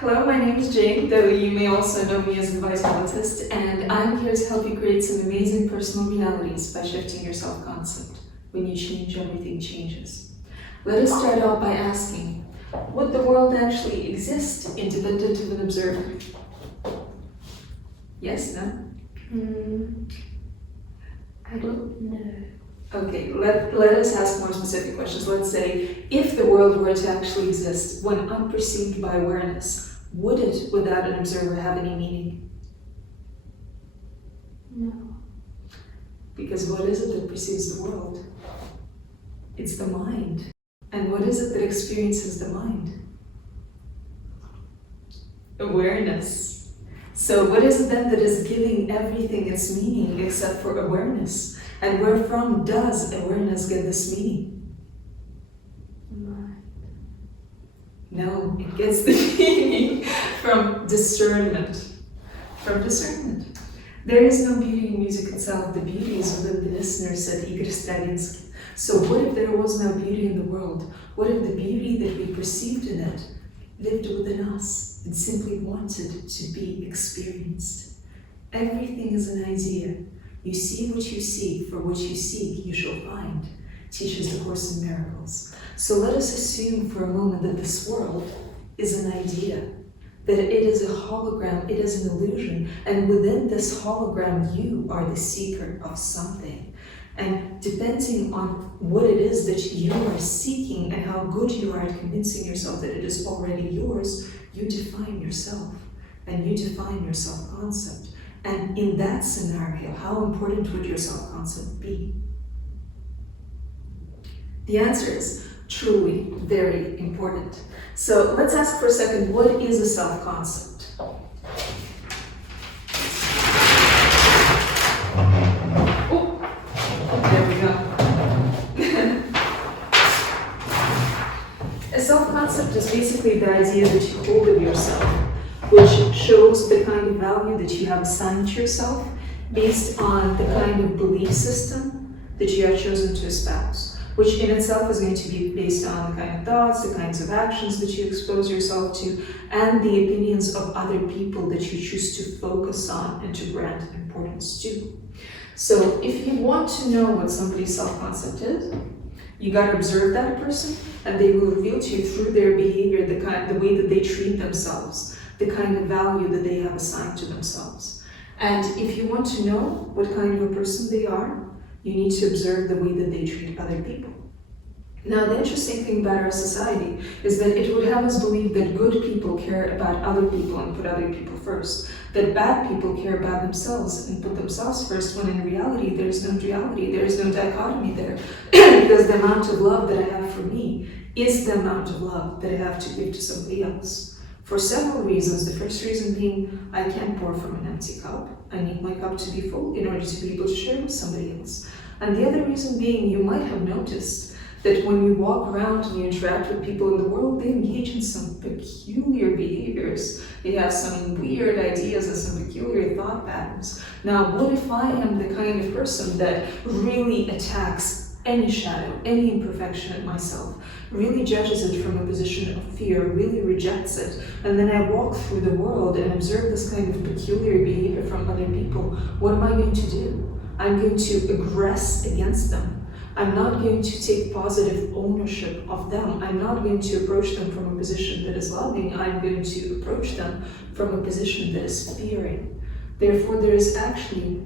Hello, my name is Jane, though you may also know me as the Vitalist, and I'm here to help you create some amazing personal realities by shifting your self-concept. When you change, everything changes. Let us start out by asking, would the world actually exist independent of an observer? Yes, no? I don't know. Okay, let us ask more specific questions. Let's say, if the world were to actually exist when unperceived by awareness, would it, without an observer, have any meaning? No. Because what is it that perceives the world? It's the mind. And what is it that experiences the mind? Awareness. So what is it then that is giving everything its meaning except for awareness? And where from does awareness get this meaning? Mind. No, it gets the meaning from discernment. From discernment. There is no beauty in music itself. The beauty is within the listener, said Igor Stravinsky. So what if there was no beauty in the world? What if the beauty that we perceived in it lived within us and simply wanted to be experienced? Everything is an idea. You see what you seek, for what you seek you shall find, teaches the Course in Miracles. So let us assume for a moment that this world is an idea, that it is a hologram, it is an illusion, and within this hologram you are the seeker of something. And depending on what it is that you are seeking and how good you are at convincing yourself that it is already yours, you define yourself and you define your self-concept. And in that scenario, how important would your self-concept be? The answer is truly very important. So let's ask for a second, what is a self-concept? Oh, there we go. A self-concept is basically the idea that you hold of yourself, which shows the kind of value that you have assigned to yourself based on the kind of belief system that you have chosen to espouse, which in itself is going to be based on the kind of thoughts, the kinds of actions that you expose yourself to, and the opinions of other people that you choose to focus on and to grant importance to. So if you want to know what somebody's self-concept is, you got to observe that person, and they will reveal to you through their behavior the way that they treat themselves, the kind of value that they have assigned to themselves. And if you want to know what kind of a person they are, you need to observe the way that they treat other people. Now, the interesting thing about our society is that it would have us believe that good people care about other people and put other people first, that bad people care about themselves and put themselves first, when in reality there is no duality, there is no dichotomy there, because the amount of love that I have for me is the amount of love that I have to give to somebody else. For several reasons. The first reason being, I can't pour from an empty cup. I need my cup to be full in order to be able to share with somebody else. And the other reason being, you might have noticed that when you walk around and you interact with people in the world, they engage in some peculiar behaviors. They have some weird ideas and some peculiar thought patterns. Now, what if I am the kind of person that really attacks any shadow, any imperfection in myself, really judges it from a position of fear, really rejects it, and then I walk through the world and observe this kind of peculiar behavior from other people? What am I going to do? I'm going to aggress against them. I'm not going to take positive ownership of them. I'm not going to approach them from a position that is loving. I'm going to approach them from a position that is fearing. Therefore, there is actually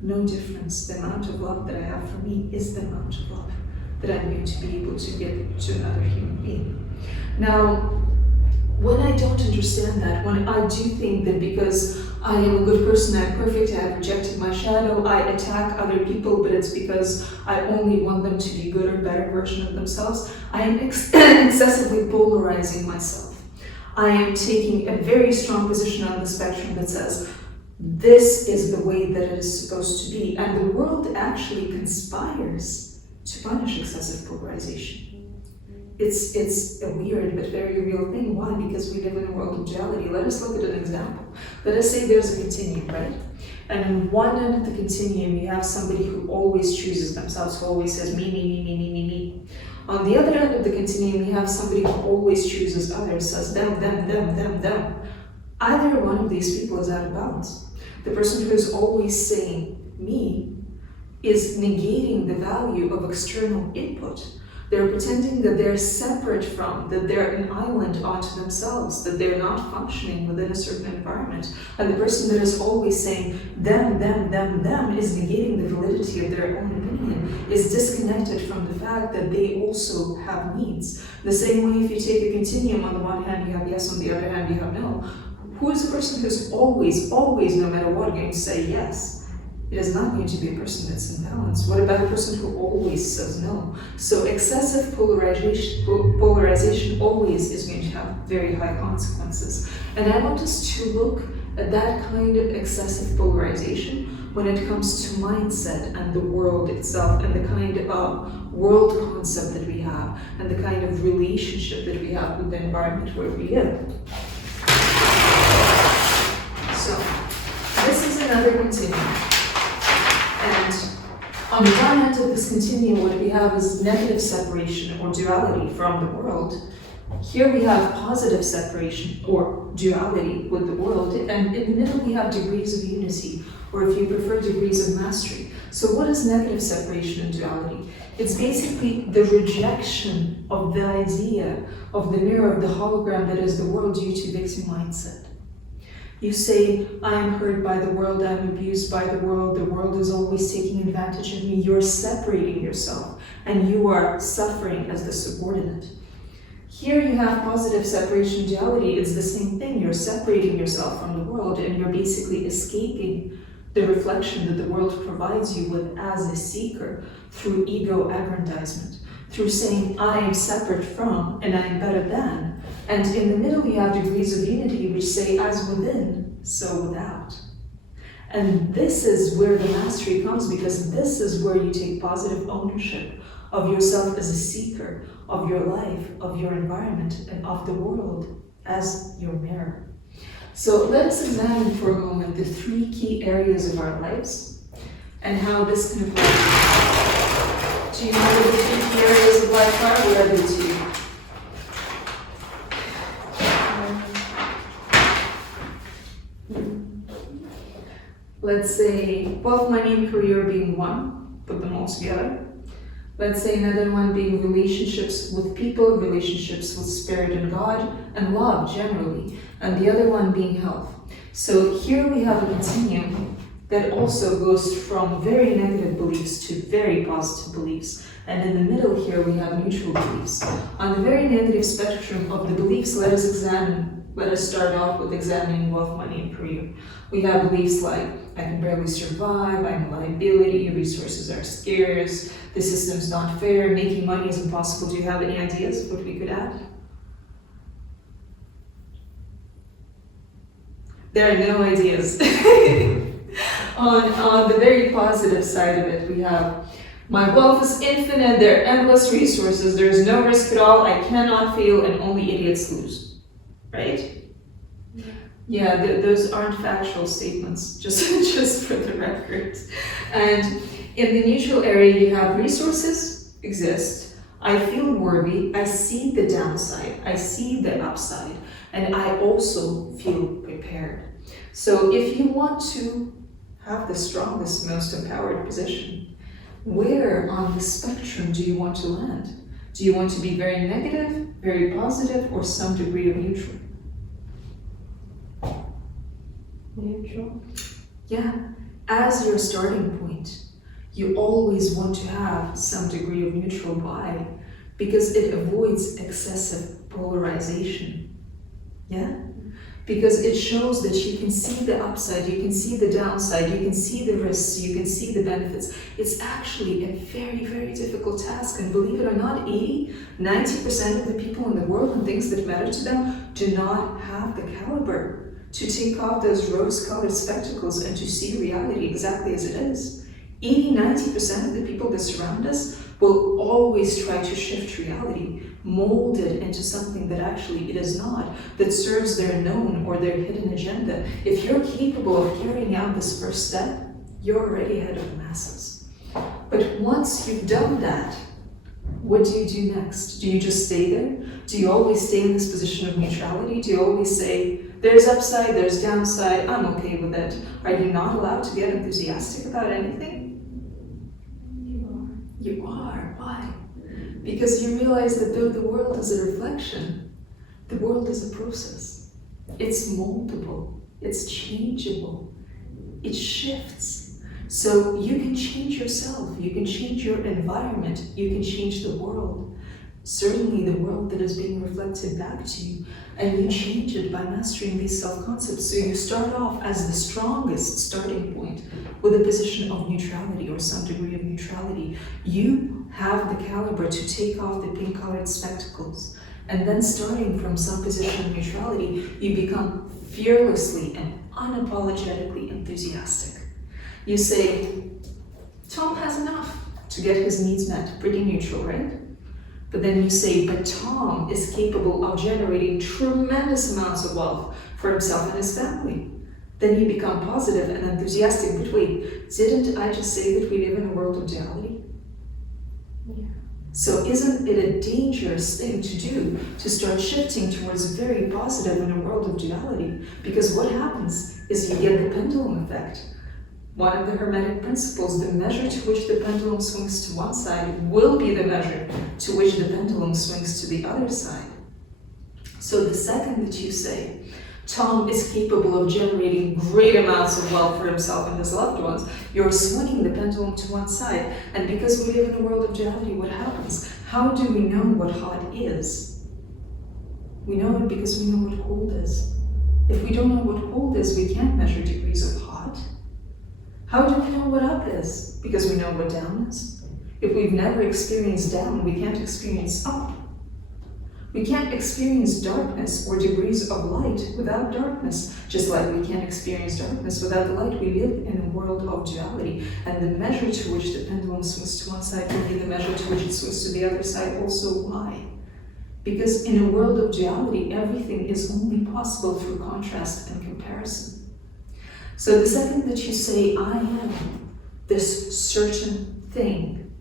no difference. The amount of love that I have for me is the amount of love that I'm going to be able to give to another human being. Now, when I don't understand that, when I do think that because I am a good person, I'm perfect, I have rejected my shadow, I attack other people, but it's because I only want them to be good or better version of themselves, I am excessively polarizing myself. I am taking a very strong position on the spectrum that says, this is the way that it is supposed to be, and the world actually conspires to punish excessive polarization. It's a weird but very real thing. Why? Because we live in a world of duality. Let us look at an example. Let us say there's a continuum, right? And on one end of the continuum, you have somebody who always chooses themselves, who always says me, me, me, me, me, me, me. On the other end of the continuum, you have somebody who always chooses others, says them, them, them, them, them. Either one of these people is out of balance. The person who's always saying me is negating the value of external input. They're pretending that they're separate from, that they're an island unto themselves, that they're not functioning within a certain environment. And the person that is always saying them, them, them, them is negating the validity of their own opinion, is disconnected from the fact that they also have needs. The same way if you take a continuum, on the one hand you have yes, on the other hand you have no. Who is the person who's always, always, no matter what, going to say yes? It is not going to be a person that's in balance. What about a person who always says no? So excessive polarization always is going to have very high consequences. And I want us to look at that kind of excessive polarization when it comes to mindset and the world itself, and the kind of world concept that we have, and the kind of relationship that we have with the environment where we live. So, this is another continuum. And on the one end of this continuum, what we have is negative separation or duality from the world. Here we have positive separation or duality with the world, and in the middle we have degrees of unity, or if you prefer, degrees of mastery. So what is negative separation and duality? It's basically the rejection of the idea of the mirror, of the hologram that is the world, due to victim mindset. You say, I am hurt by the world, I am abused by the world is always taking advantage of me. You're separating yourself, and you are suffering as the subordinate. Here you have positive separation duality. It's the same thing. You're separating yourself from the world, and you're basically escaping the reflection that the world provides you with as a seeker through ego aggrandizement, through saying, I am separate from, and I am better than. And in the middle, you have degrees of unity, which say, as within, so without. And this is where the mastery comes, because this is where you take positive ownership of yourself as a seeker, of your life, of your environment, and of the world as your mirror. So let us examine for a moment the three key areas of our lives and how this can apply. Do you know what the three key areas of life are? What are they to you? Let's say wealth, money, and career being one, put them all together. Let's say another one being relationships with people, relationships with spirit and God, and love generally, and the other one being health. So here we have a continuum that also goes from very negative beliefs to very positive beliefs. And in the middle here we have neutral beliefs. On the very negative spectrum of the beliefs, let us start off with examining wealth, money, and career. We have beliefs like, I can barely survive, I'm a liability, resources are scarce, the system's not fair, making money is impossible. Do you have any ideas of what we could add? There are no ideas. On the very positive side of it, we have, my wealth is infinite, there are endless resources, there is no risk at all, I cannot fail, and only idiots lose. Right? Yeah, those aren't factual statements, just for the record. And in the neutral area, you have resources exist, I feel worthy, I see the downside, I see the upside, and I also feel prepared. So if you want to have the strongest, most empowered position, where on the spectrum do you want to land? Do you want to be very negative, very positive, or some degree of neutral? Neutral. Yeah, as your starting point, you always want to have some degree of neutral. Why? Because it avoids excessive polarization. Yeah? Because it shows that you can see the upside, you can see the downside, you can see the risks, you can see the benefits. It's actually a very, very difficult task. And believe it or not, 90% of the people in the world and things that matter to them do not have the caliber to take off those rose-colored spectacles and to see reality exactly as it is. 90% of the people that surround us will always try to shift reality, mold it into something that actually it is not, that serves their known or their hidden agenda. If you're capable of carrying out this first step, you're already ahead of the masses. But once you've done that, what do you do next? Do you just stay there? Do you always stay in this position of neutrality? Do you always say, there's upside, there's downside, I'm okay with it? Are you not allowed to get enthusiastic about anything? You are. You are. Why? Because you realize that though the world is a reflection, the world is a process. It's moldable, it's changeable, it shifts. So you can change yourself, you can change your environment, you can change the world. Certainly the world that is being reflected back to you, and you change it by mastering these self-concepts. So you start off as the strongest starting point with a position of neutrality or some degree of neutrality. You have the caliber to take off the pink-colored spectacles, and then starting from some position of neutrality, you become fearlessly and unapologetically enthusiastic. You say, Tom has enough to get his needs met, pretty neutral, right? But then you say, but Tom is capable of generating tremendous amounts of wealth for himself and his family. Then you become positive and enthusiastic. But wait, didn't I just say that we live in a world of duality? Yeah. So isn't it a dangerous thing to do, to start shifting towards very positive in a world of duality? Because what happens is you get the pendulum effect. One of the Hermetic principles, the measure to which the pendulum swings to one side will be the measure to which the pendulum swings to the other side. So the second that you say, Tom is capable of generating great amounts of wealth for himself and his loved ones, you're swinging the pendulum to one side. And because we live in a world of duality, what happens? How do we know what hot is? We know it because we know what cold is. If we don't know what cold is, we can't measure degrees of hot. How do we know what up is? Because we know what down is. If we've never experienced down, we can't experience up. We can't experience darkness or degrees of light without darkness, just like we can't experience darkness without the light. We live in a world of duality, and the measure to which the pendulum swings to one side will be the measure to which it swings to the other side also. Why? Because in a world of duality, everything is only possible through contrast and comparison. So the second that you say, I am this certain thing,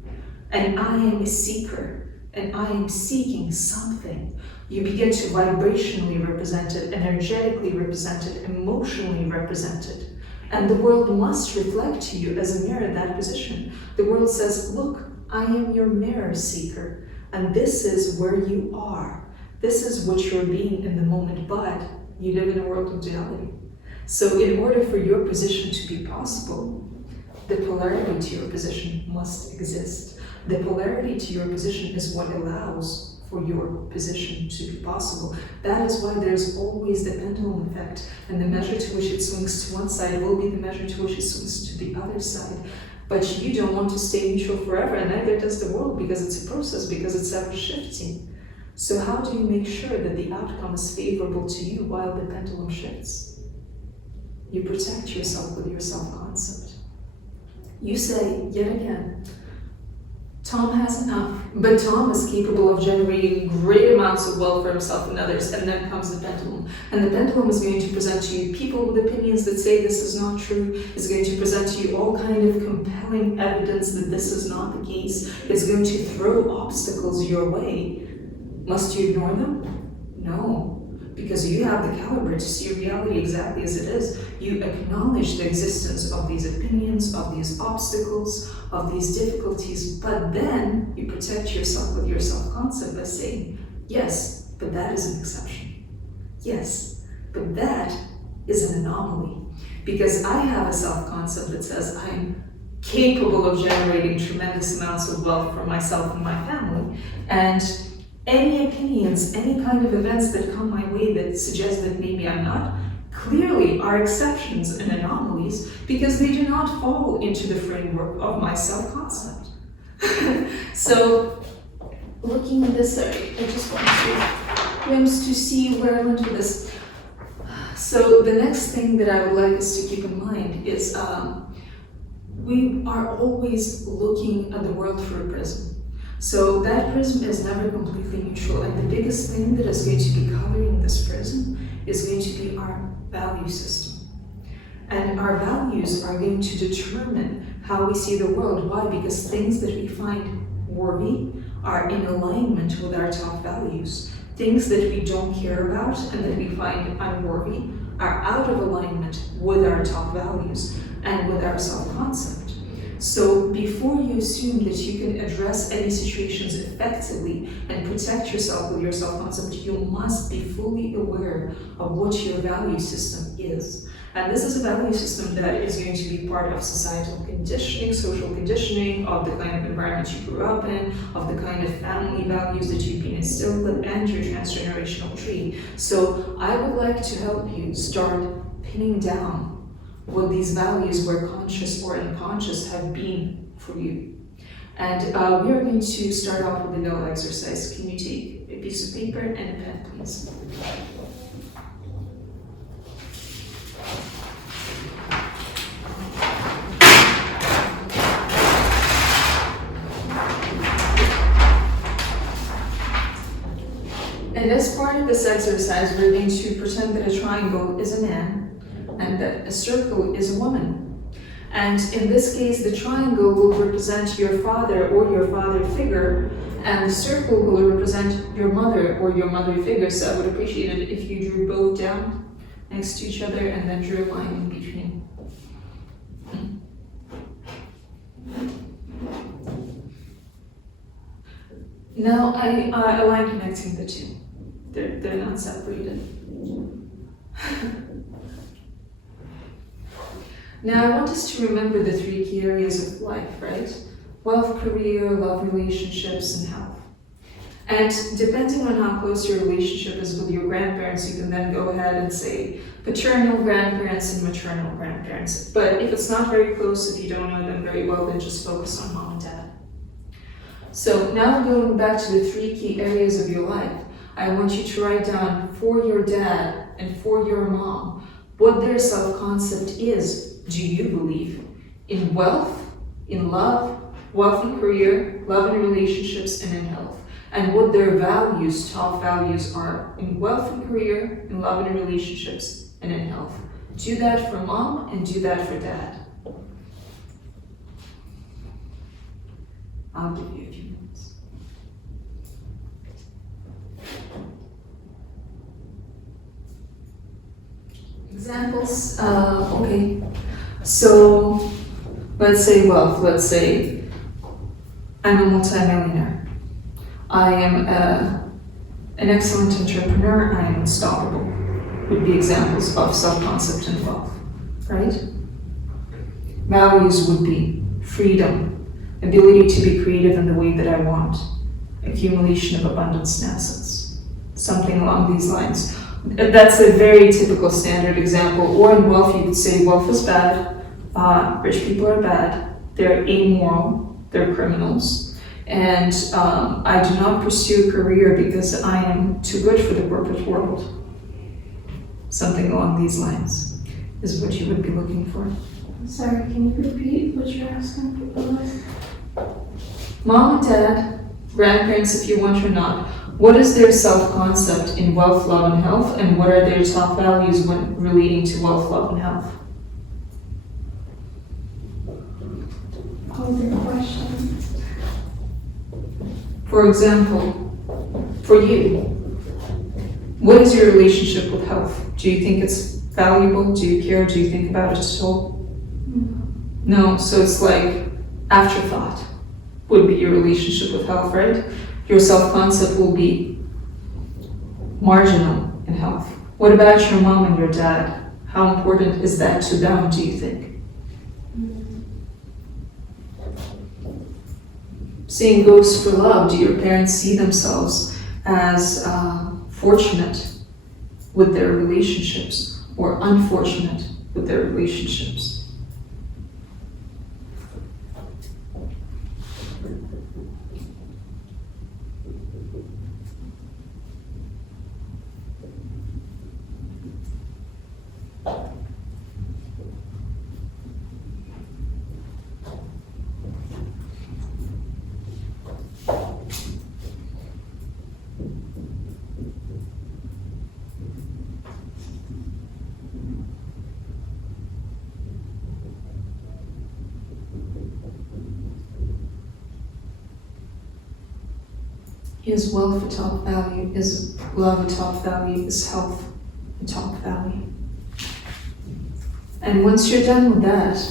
and I am a seeker, and I am seeking something, you begin to vibrationally represent it, energetically represent it, emotionally represent it. And the world must reflect to you as a mirror that position. The world says, look, I am your mirror, seeker, and this is where you are. This is what you're being in the moment, but you live in a world of duality. So in order for your position to be possible, the polarity to your position must exist. The polarity to your position is what allows for your position to be possible. That is why there's always the pendulum effect, and the measure to which it swings to one side will be the measure to which it swings to the other side. But you don't want to stay neutral forever, and neither does the world, because it's a process, because it's ever shifting. So how do you make sure that the outcome is favorable to you while the pendulum shifts? You protect yourself with your self-concept. You say, yet again, Tom has enough, but Tom is capable of generating great amounts of wealth for himself and others, and then comes the pendulum. And the pendulum is going to present to you people with opinions that say this is not true. It's going to present to you all kind of compelling evidence that this is not the case. It's going to throw obstacles your way. Must you ignore them? No. Because you have the caliber to see reality exactly as it is. You acknowledge the existence of these opinions, of these obstacles, of these difficulties, but then you protect yourself with your self-concept by saying, yes, but that is an exception. Yes, but that is an anomaly. Because I have a self-concept that says I'm capable of generating tremendous amounts of wealth for myself and my family, and any opinions, any kind of events that come my way that suggest that maybe I'm not, clearly are exceptions and anomalies because they do not fall into the framework of my self-concept. So, looking at this, I just want to glimpse to see where I went with this. So the next thing that I would like us to keep in mind is we are always looking at the world through a prism. So that prism is never completely neutral, and the biggest thing that is going to be coloring this prism is going to be our value system. And our values are going to determine how we see the world. Why? Because things that we find worthy are in alignment with our top values. Things that we don't care about and that we find unworthy are out of alignment with our top values and with our self-concept. So before you assume that you can address any situations effectively and protect yourself with your self-concept, you must be fully aware of what your value system is. And this is a value system that is going to be part of societal conditioning, social conditioning, of the kind of environment you grew up in, of the kind of family values that you've been instilled with, and your transgenerational tree. So I would like to help you start pinning down what these values, where conscious or unconscious, have been for you. And we are going to start off with a no exercise. Can you take a piece of paper and a pen, please? And as part of this exercise, we're going to pretend that a triangle is a man and that a circle is a woman. And in this case, the triangle will represent your father or your father figure, and the circle will represent your mother or your mother figure. So I would appreciate it if you drew both down next to each other and then drew a line in between. Now I align connecting the two. They're not separated. Now I want us to remember the 3 key areas of life, right? Wealth, career, love, relationships, and health. And depending on how close your relationship is with your grandparents, you can then go ahead and say paternal grandparents and maternal grandparents. But if it's not very close, if you don't know them very well, then just focus on mom and dad. So now going back to the 3 key areas of your life, I want you to write down for your dad and for your mom what their self-concept is. Do you believe in wealth, in love, wealth and career, love and relationships, and in health? And what their values, top values, are in wealth and career, in love and relationships, and in health. Do that for mom and do that for dad. I'll give you a few minutes. Examples, okay. So let's say wealth, let's say I'm a multimillionaire. I am an excellent entrepreneur, I am unstoppable, would be examples of self-concept and wealth, right? Values would be freedom, ability to be creative in the way that I want, accumulation of abundance and assets, something along these lines. That's a very typical standard example. Or in wealth, you could say wealth is bad, rich people are bad, they're amoral, they're criminals, and I do not pursue a career because I am too good for the corporate world. Something along these lines is what you would be looking for. Sorry, can you repeat what you're asking for? Mom and dad, grandparents if you want or not, what is their self-concept in wealth, love, and health, and what are their top values when relating to wealth, love, and health? Hold your question. For example, for you, what is your relationship with health? Do you think it's valuable? Do you care? Do you think about it at all? No, so it's like afterthought would be your relationship with health, right? Your self-concept will be marginal in health. What about your mom and your dad? How important is that to them, do you think? Same goes for love. Do your parents see themselves as fortunate with their relationships or unfortunate with their relationships? Is wealth a top value? Is love a top value? Is health a top value? And once you're done with that,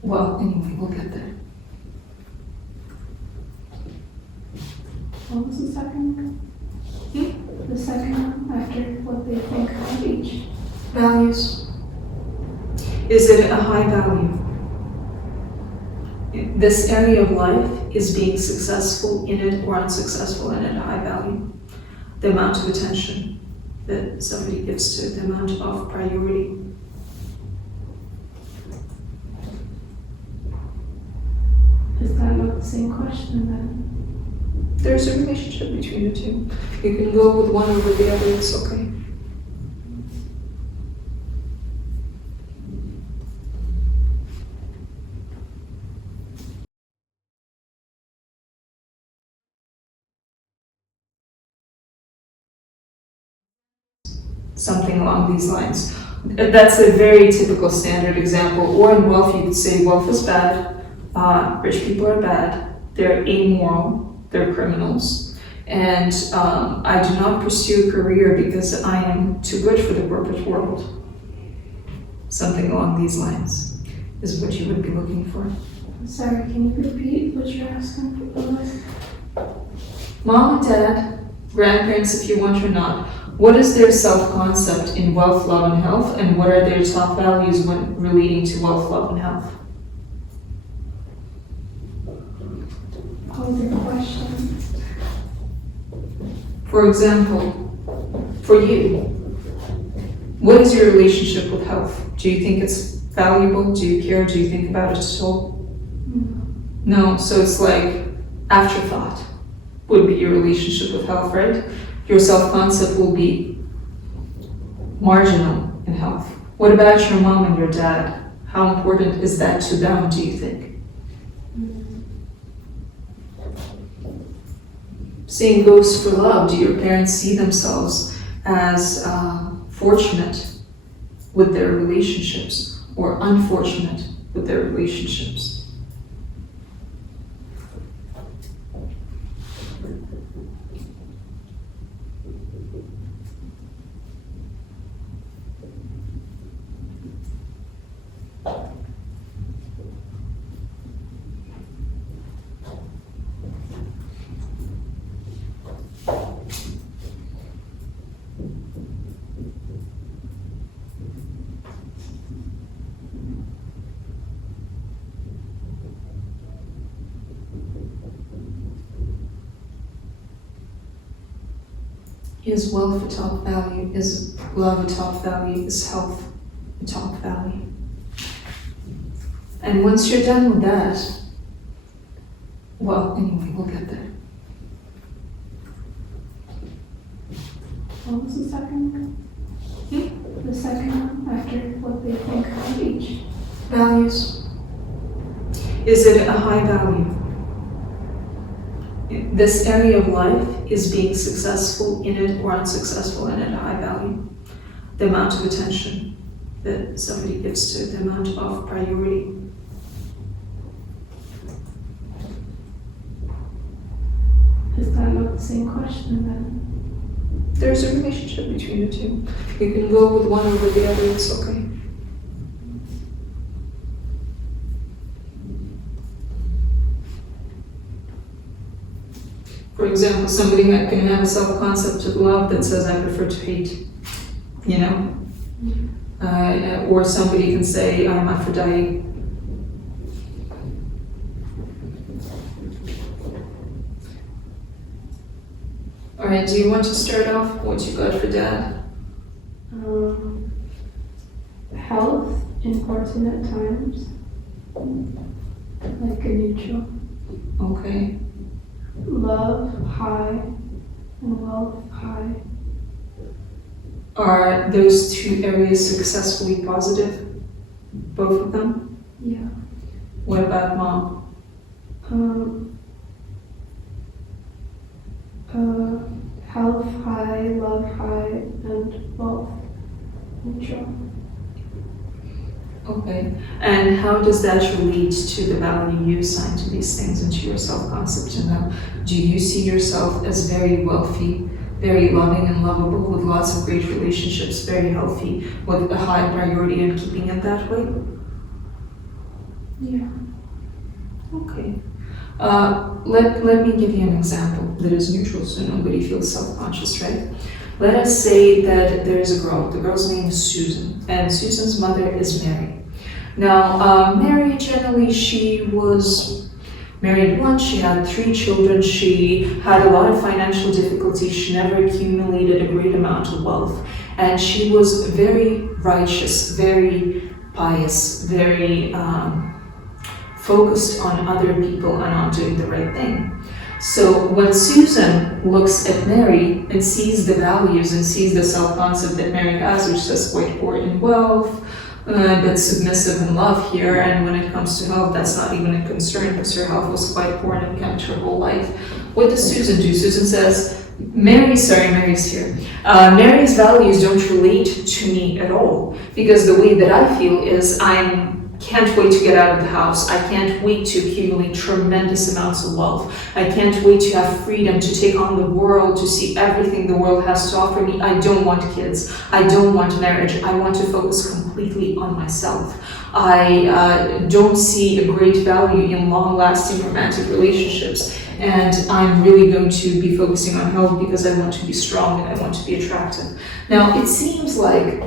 well, anyway, we'll get there. What was the second one? The second one, after what they think of each. Values. Is it a high value? This area of life, is being successful in it or unsuccessful in it a high value? The amount of attention that somebody gives to it, the amount of priority. Is that not the same question then? There's a relationship between the two. You can go with one over the other, it's okay. Something along these lines. That's a very typical standard example. Or in wealth, you could say wealth is bad, rich people are bad, they're amoral, they're criminals, and I do not pursue a career because I am too good for the corporate world. Something along these lines is what you would be looking for. Sorry, can you repeat what you're asking for? Mom and dad, grandparents if you want or not, what is their self-concept in wealth, love, and health, and what are their top values when relating to wealth, love, and health? Pose your question. For example, for you, what is your relationship with health? Do you think it's valuable? Do you care? Do you think about it at all? No, so it's like afterthought would be your relationship with health, right? Your self-concept will be marginal in health. What about your mom and your dad? How important is that to them, do you think? Same goes for love. Do your parents see themselves as fortunate with their relationships or unfortunate with their relationships? Is wealth a top value? Is love a top value? Is health a top value? And once you're done with that, well, anyway, we'll get there. What was the second one? The second one, after what they think of each. Values. Is it a high value? This area of life, is being successful in it or unsuccessful in it a high value? The amount of attention that somebody gives to it, the amount of priority. Is that not the same question then? There's a relationship between the two. You can go with one over the other, it's okay. For example, somebody can have a self-concept of love that says, I prefer to hate, you know? Or somebody can say, I'm Aphrodite. All right, do you want to start off what you got for Dad? Health, important at times. Like a neutral. Okay. Love, high. And wealth, high. Are those two areas successfully positive? Both of them? Yeah. What about Mom? Health, high. Love, high. And wealth, neutral. Okay. And how does that relate to the value you assign to these things and to your self-concept? And now, do you see yourself as very wealthy, very loving and lovable, with lots of great relationships, very healthy, with a high priority and keeping it that way? Yeah. Okay. Let me give you an example that is neutral so nobody feels self-conscious, right? Let us say that there is a girl. The girl's name is Susan, and Susan's mother is Mary. Now, Mary, generally, she was married once, she had 3 children, she had a lot of financial difficulties, she never accumulated a great amount of wealth, and she was very righteous, very pious, very focused on other people and on doing the right thing. So when Susan looks at Mary and sees the values and sees the self-concept that Mary has, which says quite poor in wealth, but submissive in love here, and when it comes to health, that's not even a concern because her health was quite poor and kept her whole life. What does Susan do? Susan says, Mary's here. Mary's values don't relate to me at all, because the way that I feel is can't wait to get out of the house. I can't wait to accumulate tremendous amounts of wealth. I can't wait to have freedom to take on the world, to see everything the world has to offer me. I don't want kids. I don't want marriage. I want to focus completely on myself. I don't see a great value in long-lasting romantic relationships. And I'm really going to be focusing on health because I want to be strong and I want to be attractive. Now, it seems like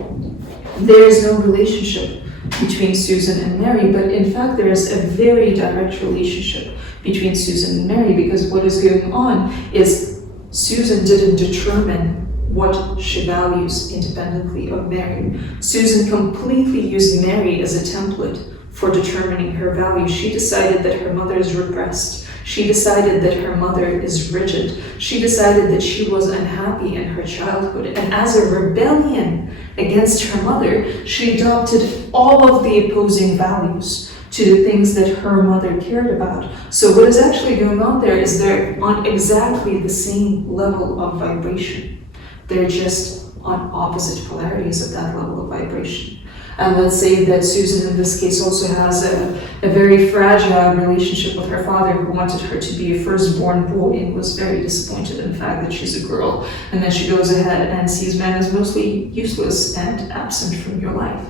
there is no relationship between Susan and Mary, but in fact there is a very direct relationship between Susan and Mary, because what is going on is Susan didn't determine what she values independently of Mary. Susan completely used Mary as a template for determining her values. She decided that her mother is repressed. She decided that her mother is rigid. She decided that she was unhappy in her childhood. And as a rebellion against her mother, she adopted all of the opposing values to the things that her mother cared about. So what is actually going on there is they're on exactly the same level of vibration. They're just on opposite polarities of that level of vibration. And let's say that Susan in this case also has a very fragile relationship with her father, who wanted her to be a firstborn boy and was very disappointed in the fact that she's a girl. And then she goes ahead and sees men as mostly useless and absent from your life.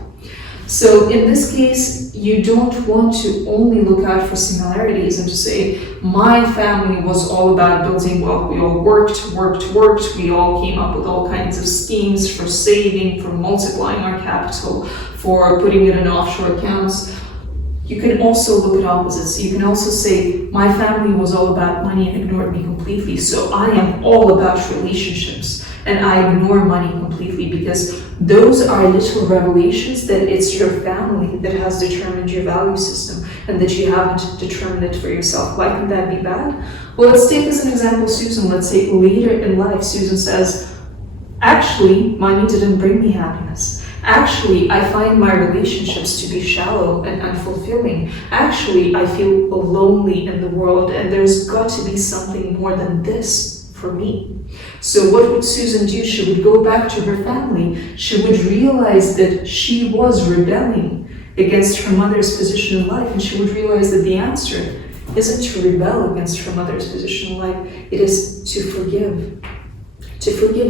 So in this case, you don't want to only look out for similarities and to say, my family was all about building wealth. We all worked. We all came up with all kinds of schemes for saving, for multiplying our capital, for putting it in offshore accounts. You can also look at opposites. You can also say, my family was all about money and ignored me completely. So I am all about relationships and I ignore money completely, because those are little revelations that it's your family that has determined your value system and that you haven't determined it for yourself. Why can that be bad? Well, let's take as an example Susan. Let's say later in life, Susan says, actually, money didn't bring me happiness. Actually, I find my relationships to be shallow and unfulfilling. Actually, I feel lonely in the world, and there's got to be something more than this for me. So what would Susan do? She would go back to her family. She would realize that she was rebelling against her mother's position in life, and she would realize that the answer isn't to rebel against her mother's position in life. It is to forgive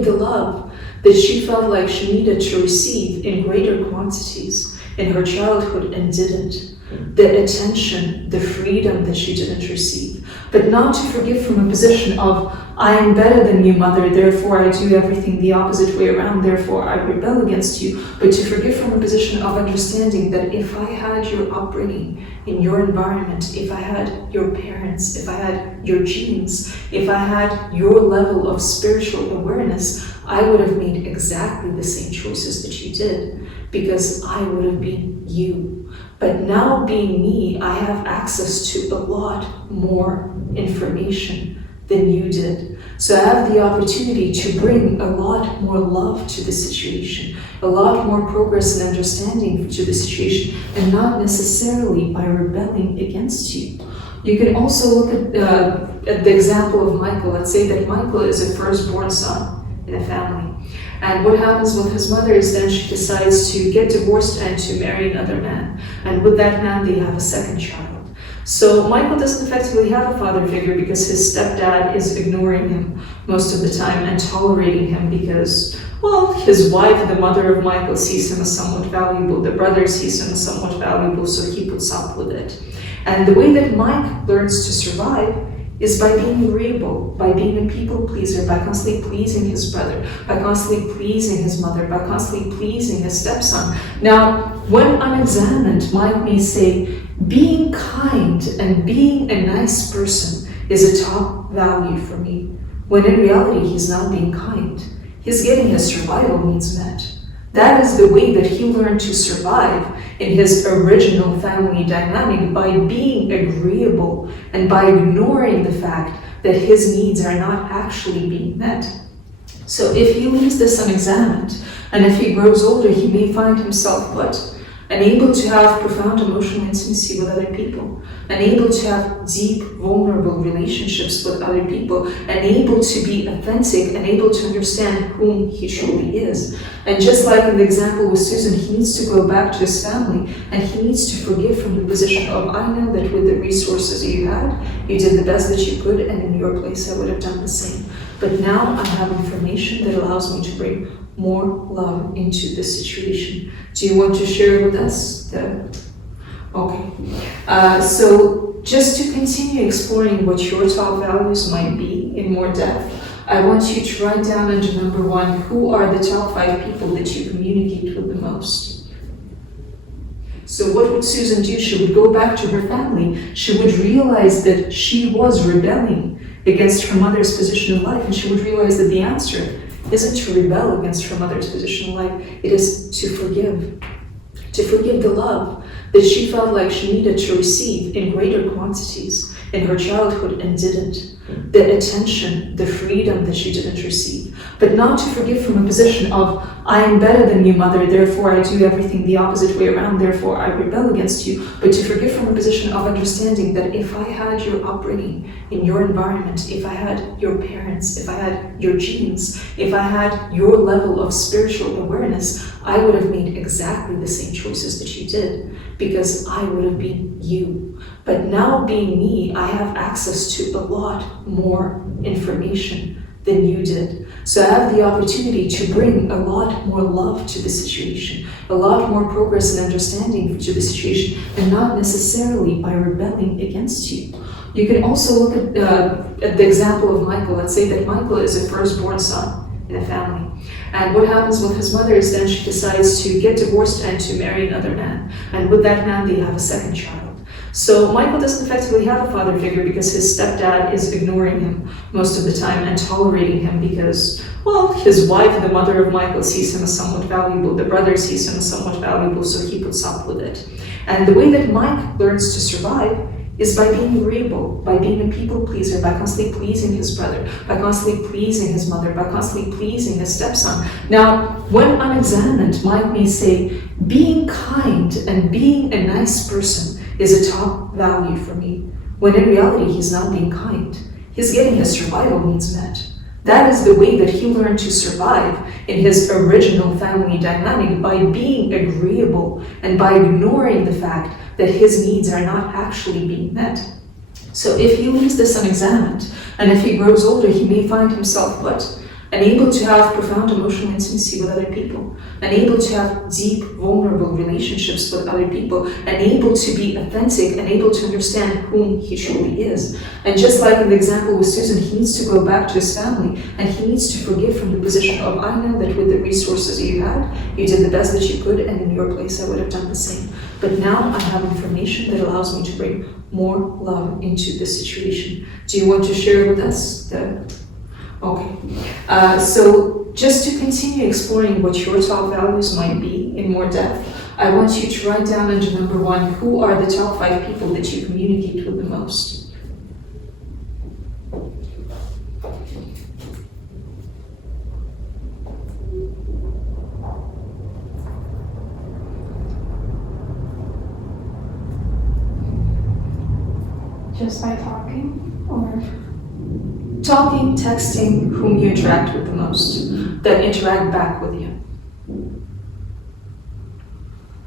the love that she felt like she needed to receive in greater quantities in her childhood and didn't. The attention, the freedom that she didn't receive. But not to forgive from a position of, I am better than you, mother, therefore I do everything the opposite way around, therefore I rebel against you. But to forgive from a position of understanding that if I had your upbringing in your environment, if I had your parents, if I had your genes, if I had your level of spiritual awareness, I would have made exactly the same choices that you did, because I would have been you. But now being me, I have access to a lot more information than you did. So I have the opportunity to bring a lot more love to the situation, a lot more progress and understanding to the situation, and not necessarily by rebelling against you. You can also look at the example of Michael. Let's say that Michael is a firstborn son in a family. And what happens with his mother is then she decides to get divorced and to marry another man. And with that man, they have a second child. So Michael doesn't effectively have a father figure because his stepdad is ignoring him most of the time and tolerating him because, well, his wife, the mother of Michael, sees him as somewhat valuable. The brother sees him as somewhat valuable, so he puts up with it. And the way that Mike learns to survive is by being agreeable, by being a people pleaser, by constantly pleasing his brother, by constantly pleasing his mother, by constantly pleasing his stepson. Now, when unexamined, Mike may say, being kind and being a nice person is a top value for me, when in reality he's not being kind. He's getting his survival needs met. That is the way that he learned to survive in his original family dynamic, by being agreeable and by ignoring the fact that his needs are not actually being met. So if he leaves this unexamined, and if he grows older, he may find himself unable to have profound emotional intimacy with other people, unable to have deep, vulnerable relationships with other people, unable to be authentic, unable to understand whom he truly is. And just like in the example with Susan, he needs to go back to his family and he needs to forgive from the position of, I know that with the resources you had, you did the best that you could, and in your place I would have done the same. But now I have information that allows me to bring more love into this situation. Do you want to share with us? Okay. So just to continue exploring what your top values might be in more depth, I want you to write down under number 1, who are the top 5 people that you communicate with the most? So what would Susan do? She would go back to her family. She would realize that she was rebelling against her mother's position in life, and she would realize that the answer isn't to rebel against her mother's position in life, it is to forgive the love that she felt like she needed to receive in greater quantities in her childhood and didn't, the attention, the freedom that she didn't receive, but not to forgive from a position of, I am better than you, mother, therefore I do everything the opposite way around, therefore I rebel against you, but to forgive from a position of understanding that if I had your upbringing in your environment, if I had your parents, if I had your genes, if I had your level of spiritual awareness, I would have made exactly the same choices that you did, because I would have been you. But now being me, I have access to a lot more information than you did. So I have the opportunity to bring a lot more love to the situation, a lot more progress and understanding to the situation, and not necessarily by rebelling against you. You can also look at the example of Michael. Let's say that Michael is a firstborn son in a family. And what happens with his mother is then she decides to get divorced and to marry another man. And with that man, they have a second child. So Michael doesn't effectively have a father figure because his stepdad is ignoring him most of the time and tolerating him because, well, his wife, the mother of Michael, sees him as somewhat valuable. The brother sees him as somewhat valuable, so he puts up with it. And the way that Mike learns to survive is by being agreeable, by being a people pleaser, by constantly pleasing his brother, by constantly pleasing his mother, by constantly pleasing his stepson. Now, when unexamined, Mike may say, being kind and being a nice person is a top value for me, when in reality he's not being kind. He's getting his survival needs met. That is the way that he learned to survive in his original family dynamic, by being agreeable and by ignoring the fact that his needs are not actually being met. So if he leaves this unexamined, and if he grows older, he may find himself unable to have profound emotional intimacy with other people, unable to have deep, vulnerable relationships with other people, unable to be authentic, unable to understand whom he truly is. And just like in the example with Susan, he needs to go back to his family and he needs to forgive from the position of, I know that with the resources you had, you did the best that you could, and in your place I would have done the same. But now I have information that allows me to bring more love into this situation. Do you want to share with us? Okay. So just to continue exploring what your top values might be in more depth, I want you to write down under number 1, who are the top 5 people that you communicate with the most? Just by talking, or? Talking, texting, whom you interact with the most. that interact back with you.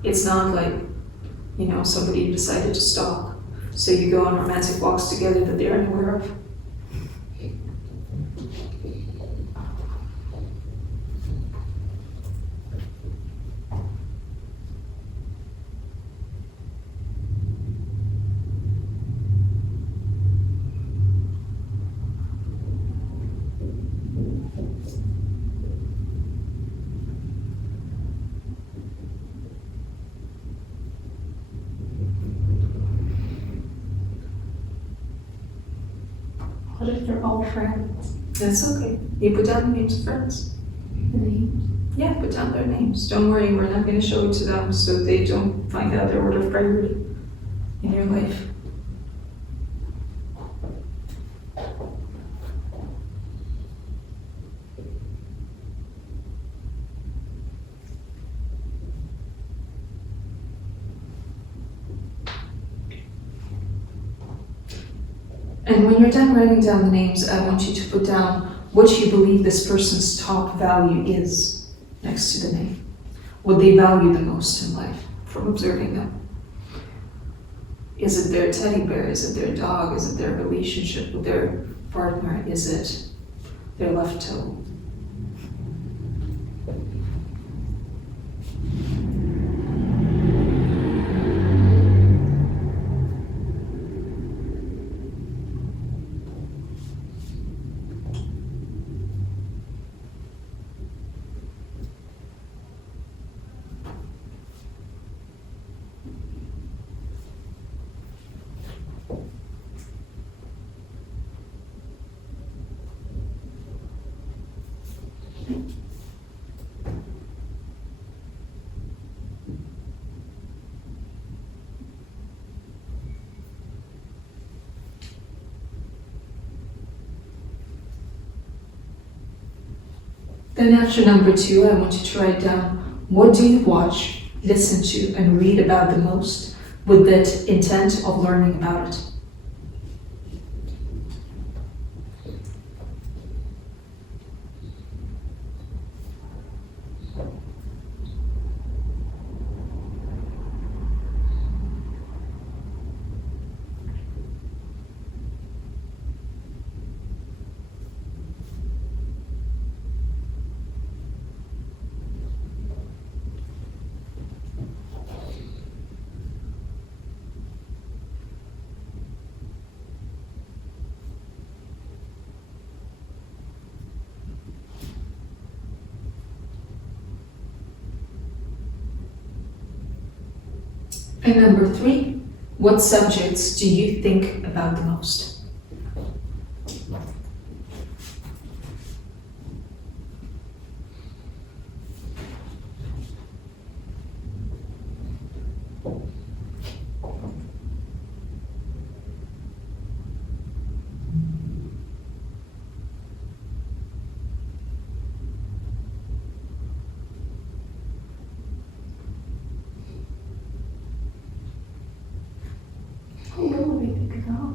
It's not like, somebody you decided to stalk, so you go on romantic walks together that they're unaware of. What if they're all friends? That's okay. You put down the names of friends. The names? Yeah, put down their names. Don't worry, we're not going to show it to them so they don't find out their order of priority in your life. And when you're done writing down the names, I want you to put down what you believe this person's top value is next to the name. What they value the most in life from observing them. Is it their teddy bear? Is it their dog? Is it their relationship with their partner? Is it their left toe? Then after number 2, I want you to write down, what do you watch, listen to, and read about the most with that intent of learning about it? And number 3, what subjects do you think about the most? What would we think about?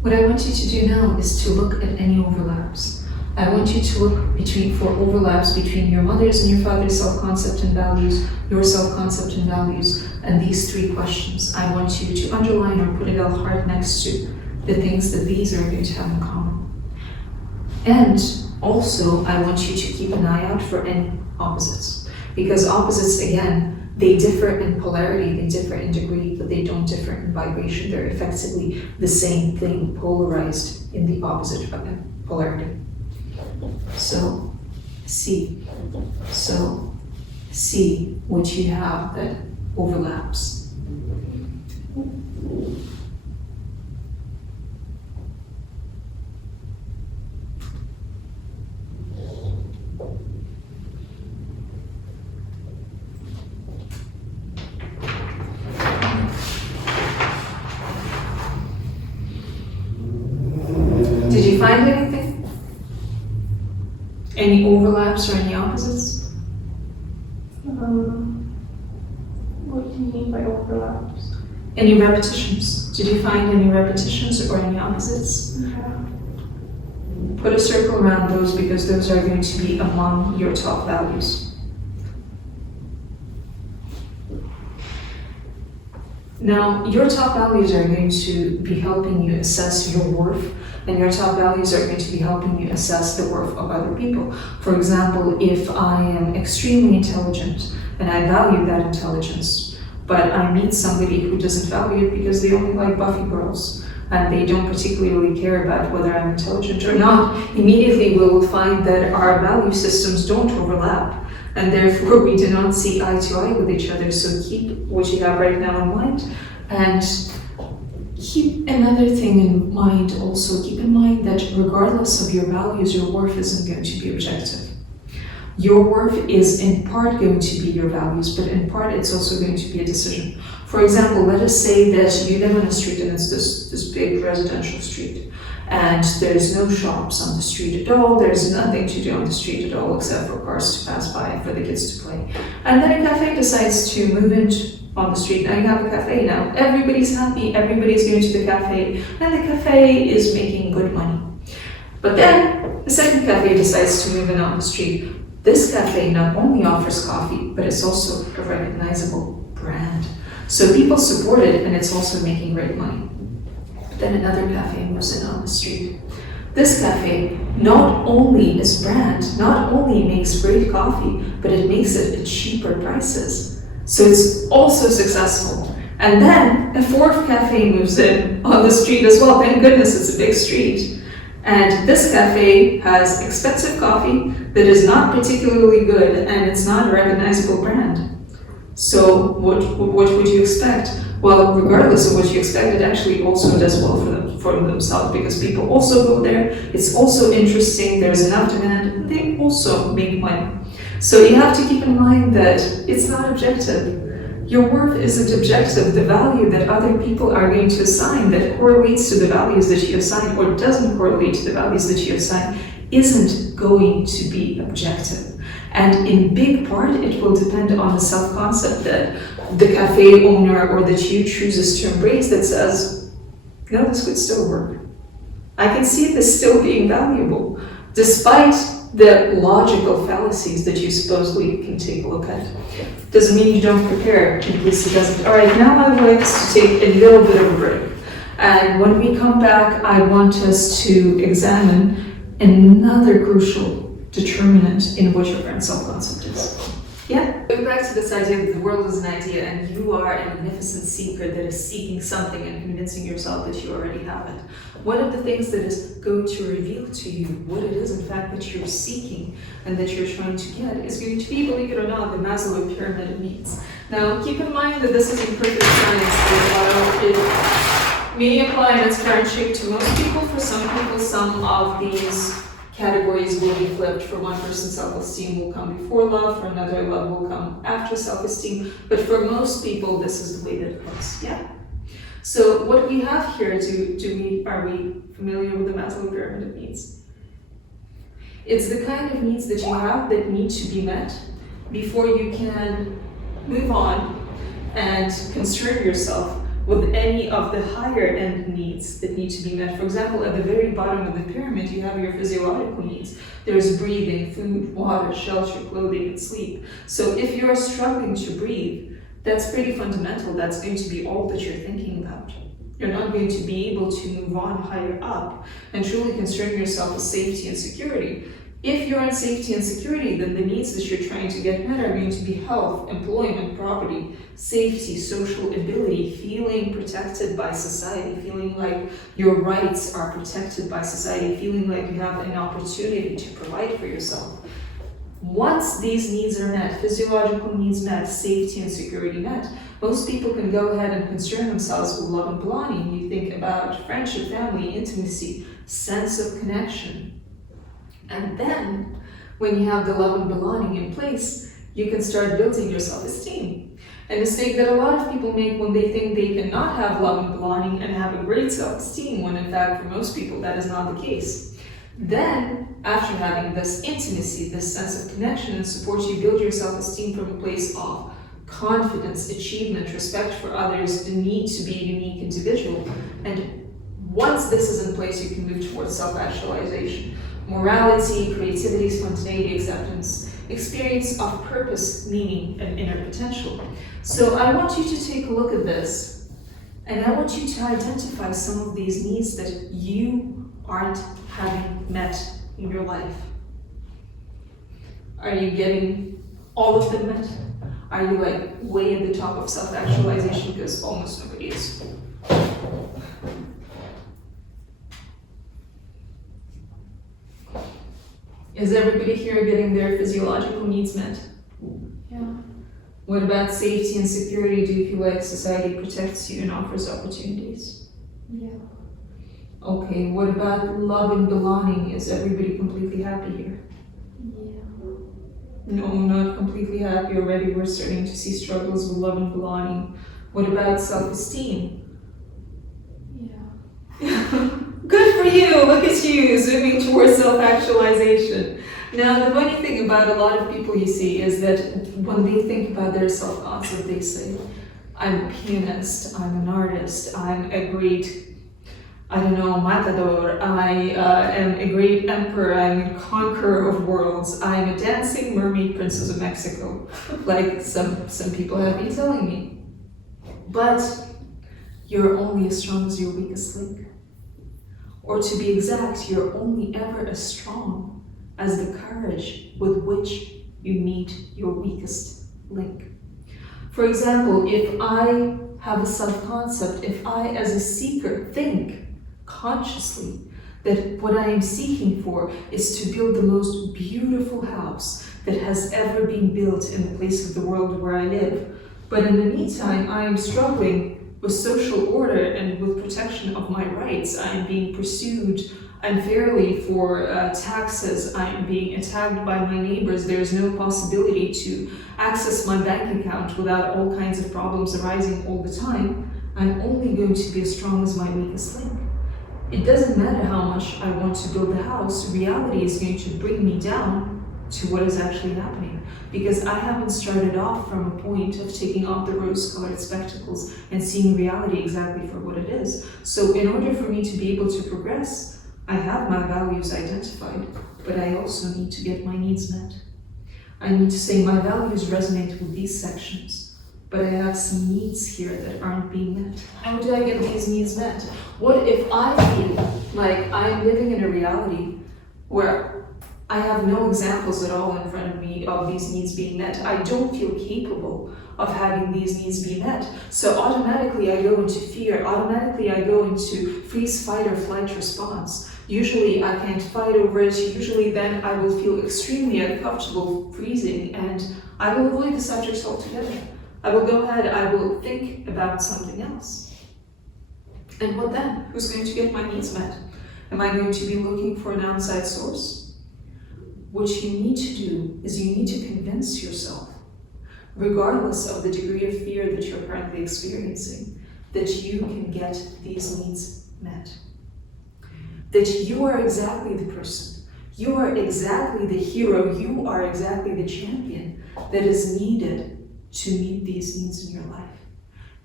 What I want you to do now is to look at any overlaps. I want you to look for overlaps between your mother's and your father's self-concept and values, your self-concept and values, and these 3 questions. I want you to underline or put a little heart next to the things that these are going to have in common. And also, I want you to keep an eye out for any opposites. Because opposites, again, they differ in polarity, they differ in degree, but they don't differ in vibration. They're effectively the same thing, polarized in the opposite polarity. So, see what you have that overlaps. Did you find anything? Any overlaps or any opposites? What do you Any repetitions? Did you find any repetitions or any opposites? Put a circle around those because those are going to be among your top values. Now, your top values are going to be helping you assess your worth, and your top values are going to be helping you assess the worth of other people. For example, if I am extremely intelligent and I value that intelligence, but I meet somebody who doesn't value it because they only like buffy girls, and they don't particularly care about whether I'm intelligent or not, immediately we'll find that our value systems don't overlap. And therefore, we do not see eye to eye with each other. So keep what you have right now in mind. And keep another thing in mind also. Keep in mind that regardless of your values, your worth isn't going to be objective. Your worth is in part going to be your values, but in part it's also going to be a decision. For example, let us say that you live on a street and it's this big residential street. And there's no shops on the street at all, there's nothing to do on the street at all except for cars to pass by and for the kids to play. And then a cafe decides to move in on the street. Now you have a cafe now. Everybody's happy, everybody's going to the cafe, and the cafe is making good money. But then a second cafe decides to move in on the street. This cafe not only offers coffee, but it's also a recognizable brand. So people support it and it's also making great money. Then another cafe moves in on the street. This cafe not only is brand, not only makes great coffee, but it makes it at cheaper prices. So it's also successful. And then a fourth cafe moves in on the street as well. Thank goodness it's a big street. And this cafe has expensive coffee that is not particularly good and it's not a recognizable brand. So what would you expect? Well, regardless of what you expect, it actually also does well for themselves because people also go there. It's also interesting. There's enough demand. And they also make money. So you have to keep in mind that it's not objective. Your worth isn't objective. The value that other people are going to assign that correlates to the values that you assign or doesn't correlate to the values that you assign isn't going to be objective. And in big part, it will depend on the self-concept that the cafe owner or that you chooses to embrace that says, no, this could still work. I can see this still being valuable, despite the logical fallacies that you supposedly can take a look at. Doesn't mean you don't prepare, in case it doesn't. All right, now I would like us to take a little bit of a break. And when we come back, I want us to examine another crucial determinant in what your current self-concept is. Yeah? Going back to this idea that the world is an idea and you are a magnificent seeker that is seeking something and convincing yourself that you already have it. One of the things that is going to reveal to you what it is in fact that you're seeking and that you're trying to get is going to be, believe it or not, the Maslow pyramid of needs. Now, keep in mind that this is imperfect science, but it may apply in its current shape to most people. For some people, some of these categories will be flipped. For one person, self-esteem will come before love, for another, love will come after self-esteem, but for most people, this is the way that it looks, yeah? So what we have here, are we familiar with the Maslow pyramid of needs? It's the kind of needs that you have that need to be met before you can move on and concern yourself with any of the higher end needs that need to be met. For example, at the very bottom of the pyramid, you have your physiological needs. There's breathing, food, water, shelter, clothing, and sleep. So if you're struggling to breathe, that's pretty fundamental. That's going to be all that you're thinking about. You're not going to be able to move on higher up and truly concern yourself with safety and security. If you're in safety and security, then the needs that you're trying to get met are going to be health, employment, property, safety, social ability, feeling protected by society, feeling like your rights are protected by society, feeling like you have an opportunity to provide for yourself. Once these needs are met, physiological needs met, safety and security met, most people can go ahead and concern themselves with love and belonging. You think about friendship, family, intimacy, sense of connection. And then, when you have the love and belonging in place, you can start building your self-esteem. A mistake that a lot of people make when they think they cannot have love and belonging and have a great self-esteem, when in fact for most people that is not the case. Then, after having this intimacy, this sense of connection and support, you build your self-esteem from a place of confidence, achievement, respect for others, the need to be a unique individual. And once this is in place, you can move towards self-actualization. Morality, creativity, spontaneity, acceptance, experience of purpose, meaning, and inner potential. So I want you to take a look at this, and I want you to identify some of these needs that you aren't having met in your life. Are you getting all of them met? Are you like way at the top of self-actualization? Because almost nobody is. Is everybody here getting their physiological needs met? Yeah. What about safety and security? Do you feel like society protects you and offers opportunities? Yeah. Okay, what about love and belonging? Is everybody completely happy here? Yeah. No, not completely happy already. We're starting to see struggles with love and belonging. What about self-esteem? Yeah. Good for you! Look at you, zooming towards self-actualization. Now, the funny thing about a lot of people you see is that when they think about their self-concept, they say, I'm a pianist, I'm an artist, I'm a great, matador, I am a great emperor, I'm a conqueror of worlds, I'm a dancing mermaid princess of Mexico, like some people have been telling me. But you're only as strong as your weakest link. Or to be exact, you're only ever as strong as the courage with which you meet your weakest link. For example, if I have a self-concept, if I as a seeker think consciously that what I am seeking for is to build the most beautiful house that has ever been built in the place of the world where I live, but in the meantime I am struggling with social order and with protection of my rights. I am being pursued unfairly for taxes. I am being attacked by my neighbors. There is no possibility to access my bank account without all kinds of problems arising all the time. I'm only going to be as strong as my weakest link. It doesn't matter how much I want to build the house, reality is going to bring me down to what is actually happening. Because I haven't started off from a point of taking off the rose-colored spectacles and seeing reality exactly for what it is. So in order for me to be able to progress, I have my values identified, but I also need to get my needs met. I need to say my values resonate with these sections, but I have some needs here that aren't being met. How do I get these needs met? What if I feel like I'm living in a reality where I have no examples at all in front of me of these needs being met? I don't feel capable of having these needs be met. So automatically I go into fear, automatically I go into freeze, fight, or flight response. Usually I can't fight over it, usually then I will feel extremely uncomfortable freezing and I will avoid the subject altogether. I will go ahead, I will think about something else. And what then? Who's going to get my needs met? Am I going to be looking for an outside source? What you need to do is you need to convince yourself, regardless of the degree of fear that you're currently experiencing, that you can get these needs met. That you are exactly the person, you are exactly the hero, you are exactly the champion that is needed to meet these needs in your life.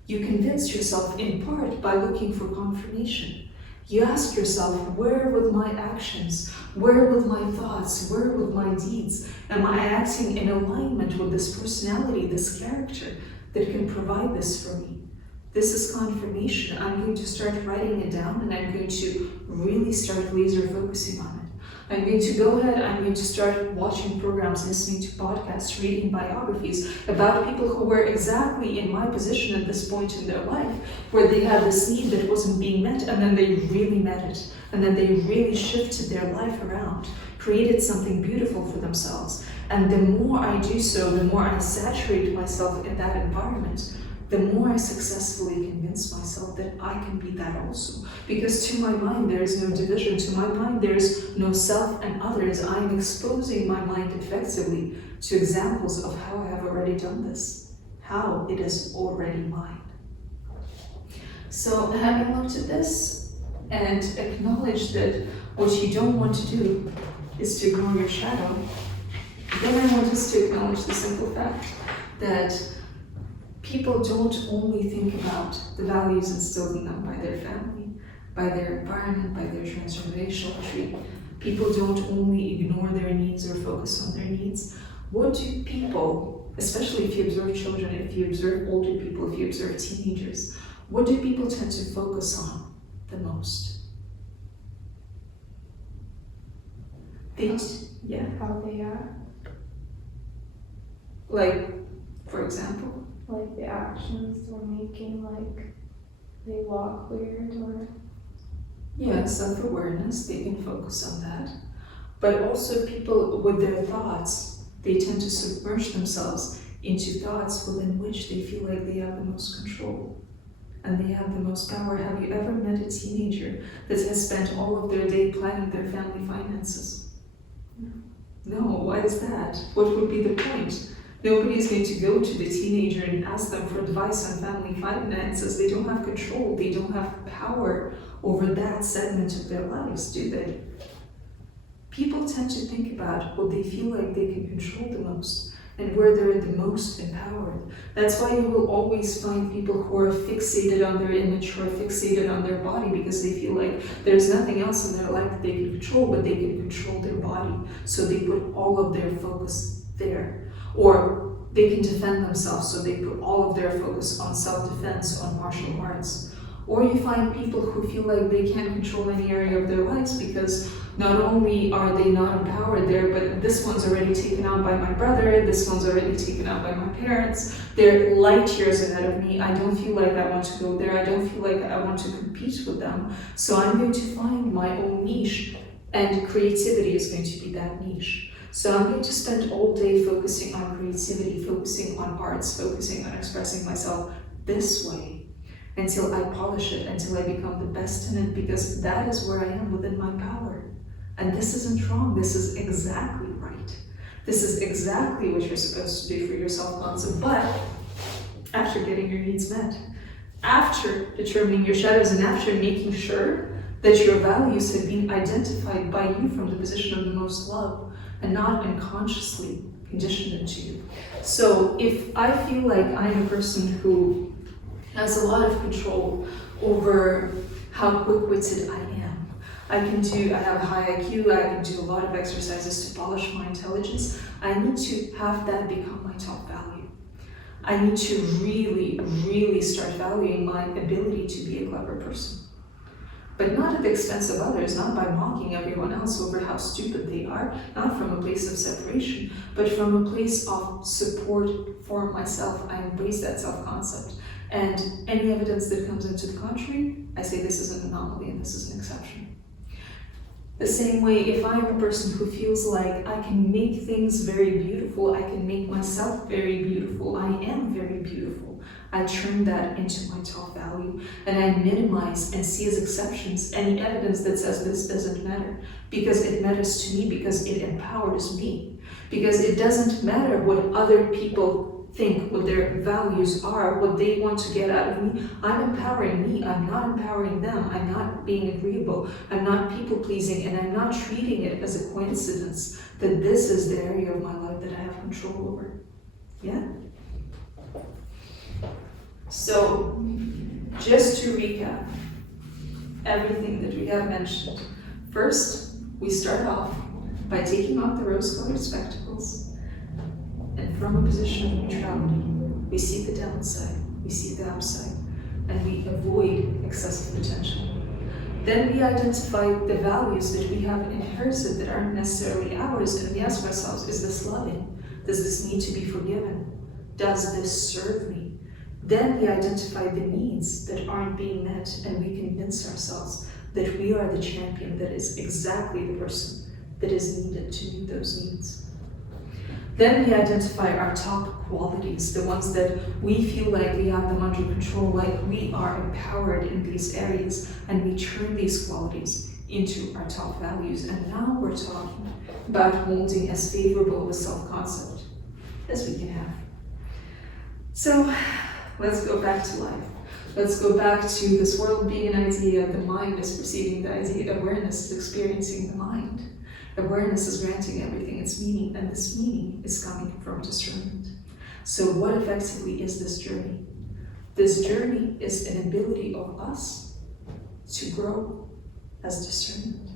You convince yourself in part by looking for confirmation. You ask yourself, where with my actions, where with my thoughts, where with my deeds, am I acting in alignment with this personality, this character that can provide this for me? This is confirmation. I'm going to start writing it down and I'm going to really start laser focusing on it. I'm going to go ahead, I'm going to start watching programs, listening to podcasts, reading biographies about people who were exactly in my position at this point in their life, where they had this need that wasn't being met and then they really met it. And then they really shifted their life around, created something beautiful for themselves. And the more I do so, the more I saturate myself in that environment, the more I successfully convince myself that I can be that also. Because to my mind, there is no division. To my mind, there is no self and others. I am exposing my mind effectively to examples of how I have already done this, how it is already mine. So having looked at this and acknowledged that what you don't want to do is to ignore your shadow, then I want us to acknowledge the simple fact that people don't only think about the values instilled in them by their family, by their environment, by their transformational tree. People don't only ignore their needs or focus on their needs. What do people, especially if you observe children, if you observe older people, if you observe teenagers, what do people tend to focus on the most? Yeah. How they are, Like, for example? like the actions they're making, like they walk weird or... Yeah, self-awareness, they can focus on that. But also people with their thoughts, they tend to submerge themselves into thoughts within which they feel like they have the most control and they have the most power. Have you ever met a teenager that has spent all of their day planning their family finances? No, why is that? What would be the point? Nobody is going to go to the teenager and ask them for advice on family finances. They don't have control, they don't have power over that segment of their lives, do they? People tend to think about what they feel like they can control the most and where they're the most empowered. That's why you will always find people who are fixated on their image, who are fixated on their body, because they feel like there's nothing else in their life that they can control, but they can control their body. So they put all of their focus there. Or they can defend themselves, so they put all of their focus on self-defense, on martial arts. Or you find people who feel like they can't control any area of their lives because not only are they not empowered there, but this one's already taken out by my brother, this one's already taken out by my parents, they're light years ahead of me, I don't feel like I want to go there, I don't feel like I want to compete with them, so I'm going to find my own niche, and creativity is going to be that niche. So I'm going to spend all day focusing on creativity, focusing on arts, focusing on expressing myself this way, until I polish it, until I become the best in it, because that is where I am within my power. And this isn't wrong, this is exactly right. This is exactly what you're supposed to do for your self-concept, but after getting your needs met, after determining your shadows, and after making sure that your values have been identified by you from the position of the most love, and not unconsciously conditioned into you. So if I feel like I'm a person who has a lot of control over how quick-witted I am. I have a high IQ, I can do a lot of exercises to polish my intelligence. I need to have that become my top value. I need to really, really start valuing my ability to be a clever person. But not at the expense of others, not by mocking everyone else over how stupid they are, not from a place of separation, but from a place of support for myself. I embrace that self-concept. And any evidence that comes into the contrary, I say this is an anomaly and this is an exception. The same way, if I'm a person who feels like I can make things very beautiful, I can make myself very beautiful, I am very beautiful, I turn that into my top value, and I minimize and see as exceptions any evidence that says this doesn't matter, because it matters to me, because it empowers me, because it doesn't matter what other people think, what their values are, what they want to get out of me. I'm empowering me, I'm not empowering them, I'm not being agreeable, I'm not people-pleasing, and I'm not treating it as a coincidence that this is the area of my life that I have control over. Yeah? So, just to recap everything that we have mentioned. First, we start off by taking off the rose-colored spectacles, and from a position of neutrality, we see the downside, we see the upside, and we avoid excessive attention. Then we identify the values that we have inherited that aren't necessarily ours, and we ask ourselves, is this loving? Does this need to be forgiven? Does this serve me? Then we identify the needs that aren't being met, and we convince ourselves that we are the champion that is exactly the person that is needed to meet those needs. Then we identify our top qualities, the ones that we feel like we have them under control, like we are empowered in these areas, and we turn these qualities into our top values. And now we're talking about holding as favorable of a self-concept as we can have. So let's go back to life. Let's go back to this world being an idea, the mind is perceiving the idea, awareness is experiencing the mind. Awareness is granting everything its meaning, and this meaning is coming from discernment. So what effectively is this journey? This journey is an ability of us to grow as discernment,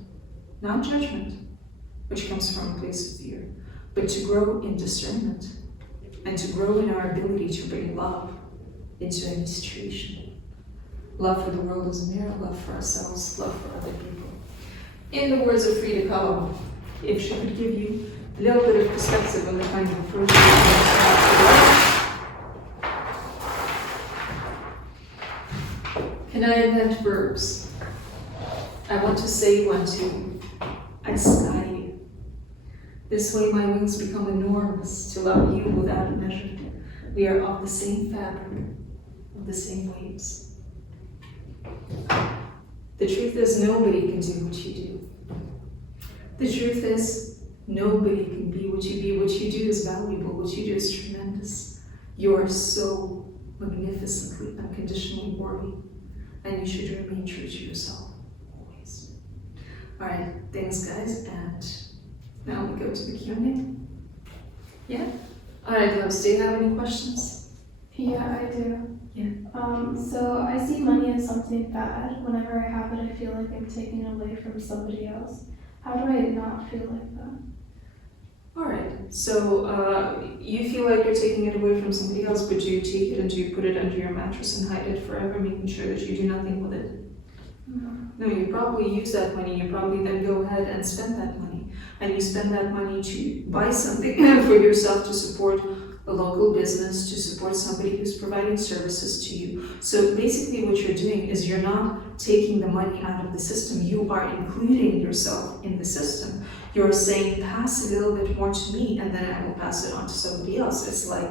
not judgment, which comes from a place of fear, but to grow in discernment and to grow in our ability to bring love into any situation. Love for the world as a mirror, love for ourselves, love for other people. In the words of Frida Kahlo, if she could give you a little bit of perspective on the kind of approach you can I invent verbs? I want to say one to you. I sky you. This way my wings become enormous to love you without a measure. We are of the same fabric, of the same waves. The truth is nobody can do what you do. The truth is nobody can be what you be. What you do is valuable. What you do is tremendous. You are so magnificently, unconditionally worthy. And you should remain true to yourself, always. All right, thanks guys, and now we go to the Q&A. Yeah? All right, Loves, do you have any questions? Yeah, I do. Yeah. So I see money as something bad. Whenever I have it, I feel like I'm taking it away from somebody else. How do I not feel like that? All right, so you feel like you're taking it away from somebody else, but do you take it and do you put it under your mattress and hide it forever, making sure that you do nothing with it? No, you probably use that money, you probably then go ahead and spend that money. And you spend that money to buy something for yourself, to support a local business, to support somebody who's providing services to you. So basically what you're doing is you're not taking the money out of the system, you are including yourself in the system. You're saying, pass a little bit more to me and then I will pass it on to somebody else. It's like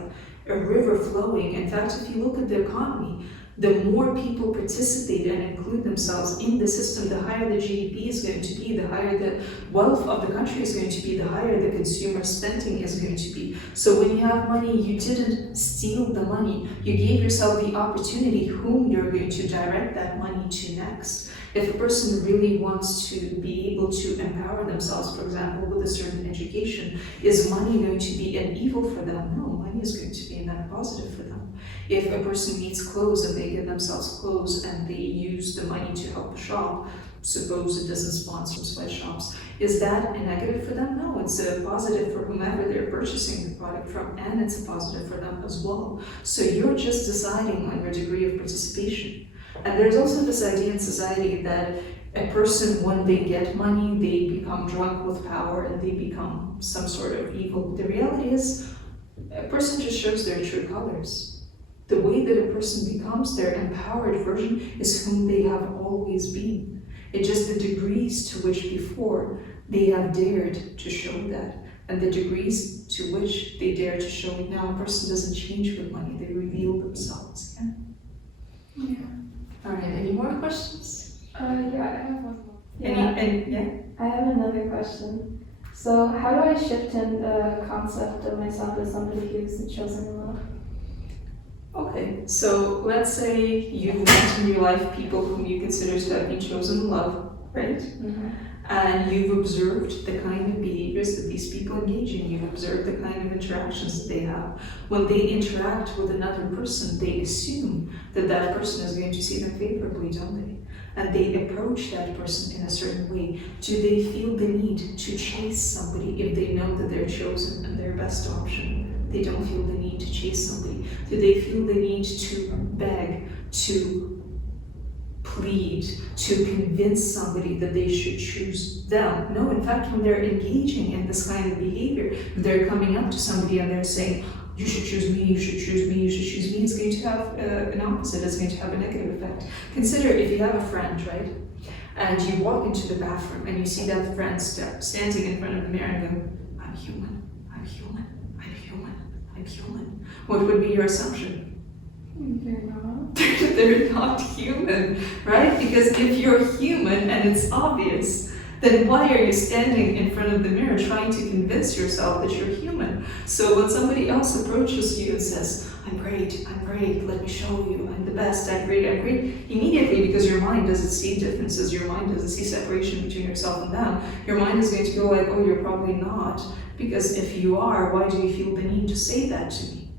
a river flowing. In fact, if you look at the economy, the more people participate and include themselves in the system, the higher the GDP is going to be, the higher the wealth of the country is going to be, the higher the consumer spending is going to be. So when you have money, you didn't steal the money. You gave yourself the opportunity whom you're going to direct that money to next. If a person really wants to be able to empower themselves, for example, with a certain education, is money going to be an evil for them? No, money is going to be a net positive for them. If a person needs clothes and they get themselves clothes and they use the money to help the shop, suppose it doesn't sponsor sweatshops, is that a negative for them? No, it's a positive for whomever they're purchasing the product from, and it's a positive for them as well. So you're just deciding on your degree of participation. And there's also this idea in society that a person, when they get money, they become drunk with power and they become some sort of evil. The reality is, a person just shows their true colors. The way that a person becomes their empowered version is whom they have always been. It's just the degrees to which before they have dared to show that, and the degrees to which they dare to show it now. A person doesn't change with money, they reveal themselves. Yeah. All right, any more questions? Yeah, I have one more. Yeah. I have another question. So how do I shift in the concept of myself as somebody who's the chosen one? Okay, so let's say you've met in your life people whom you consider to have been chosen in love, right? Mm-hmm. And you've observed the kind of behaviors that these people engage in. You've observed the kind of interactions that they have. When they interact with another person, they assume that that person is going to see them favorably, don't they? And they approach that person in a certain way. Do they feel the need to chase somebody if they know that they're chosen and their best option? They don't feel the need to chase somebody. Do they feel the need to beg, to plead, to convince somebody that they should choose them? No, in fact, when they're engaging in this kind of behavior, they're coming up to somebody and they're saying, you should choose me, you should choose me, you should choose me. It's going to have an opposite, it's going to have a negative effect. Consider if you have a friend, right? And you walk into the bathroom and you see that friend standing in front of the mirror and go, I'm human, I'm human, I'm human, I'm human. What would be your assumption? They're not. They're not human, right? Because if you're human and it's obvious, then why are you standing in front of the mirror trying to convince yourself that you're human? So when somebody else approaches you and says, I'm great, let me show you, I'm the best, I'm great, immediately, because your mind doesn't see differences, your mind doesn't see separation between yourself and them, your mind is going to go like, oh, you're probably not, because if you are, why do you feel the need to say that to me?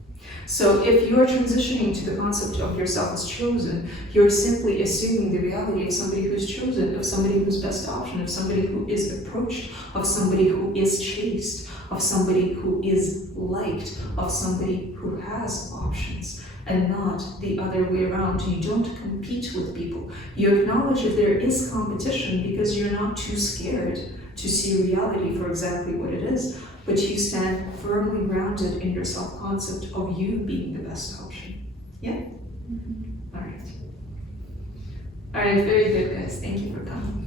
So if you're transitioning to the concept of yourself as chosen, you're simply assuming the reality of somebody who's chosen, of somebody who's best option, of somebody who is approached, of somebody who is chased, of somebody who is liked, of somebody who has options, and not the other way around. You don't compete with people. You acknowledge if there is competition because you're not too scared to see reality for exactly what it is, but you stand firmly grounded in your self-concept of you being the best option. Yeah? Mm-hmm. All right. All right, very good, guys. Thank you for coming.